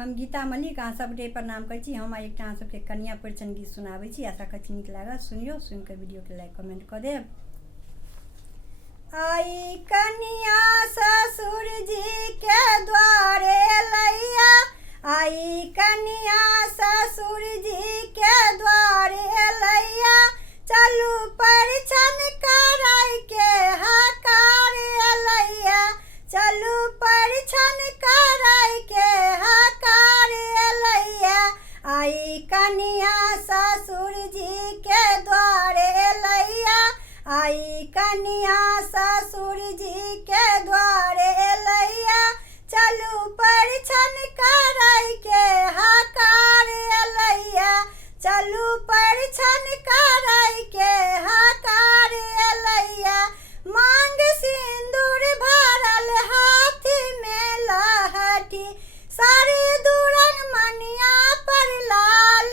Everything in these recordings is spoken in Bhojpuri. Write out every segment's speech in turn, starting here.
हम गीता मलिक अहाँ सबके प्रणाम करै छी। हम एकटा अहाँ सबके कन्या परिचय गीत सुनाबै छी। आशा करै छी नीक लागत। सुनियो, सुनिके वीडियो के लाइक कमेंट कऽ देब। आई कन्या ससुर जी के द्वारे लैया, आई कन्या ससुर जी के द्वारे लैया, चलू परिछन कराय के हकार लैया, चलू परिछन कराय के हकार लैया, आई कन्या ससुर जी के द्वारे लैया, आई कन्या ससुर जी के द्वारे लैया, चलू परिछन कराय के हकार लैया, चलू परिछन कराय के हकार लैया, मांग सिंदूर भरल हाथ में लहठी, सारी दूरन मनिया पर लाल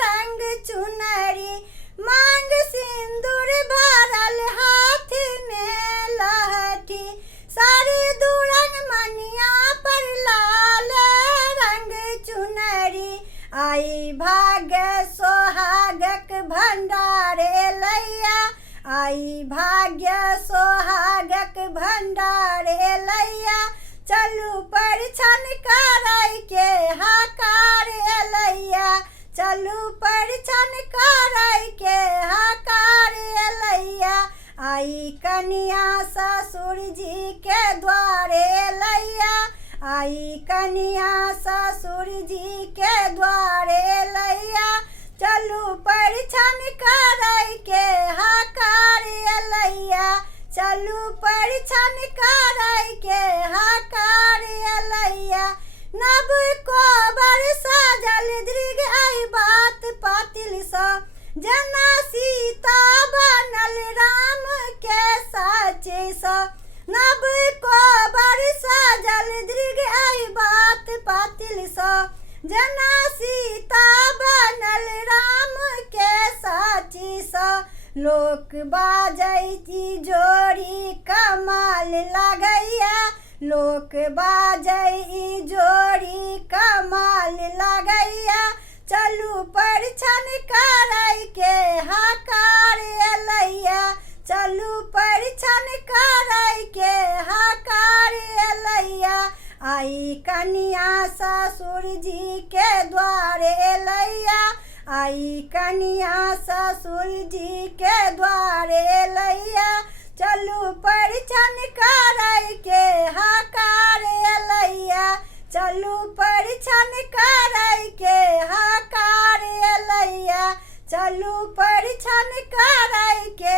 रंग चुनरी, मांग सिंदूर भरल हाथ में लहठी, सारी दूरन मनिया पर लाल रंग चुनरी, आई भाग्य सोहागक भंडारे लैया, आई भाग्य सोहागक भंडारे लैया, चलू परिछन कराय के हकार लैया, चलू परिछन कराय के हकार लैया, आई कन्या ससुर जी के द्वारे लैया, आई कन्या ससुर जी के द्वारे लैया, चलू परिछन कराय के हकार लैया, चलू परिछन कराय के हकार लैया, नव कोबर साजल दृग आई बात पातिल सा, जना सीता बनल राम के साचे सा, नव कोबर साजल दृग आई बात पातिल सा, जना सीता बनल राम के साची सा, लोक बाजै की जोड़ी कमाल लागैया, लोक बाजै ई जोड़ी कमाल लागैया, चलू परिछन कराय के हकार लैया, चलू परिछन कराय के हकार लैया, आई कन्या ससुर जी के द्वारे लैया, आई कन्या ससुर जी के द्वारे लैया, चलू परिछन कराय के हकार लैया, चलू परिछन कराय के हकार लैया, चलू परिछन कराय के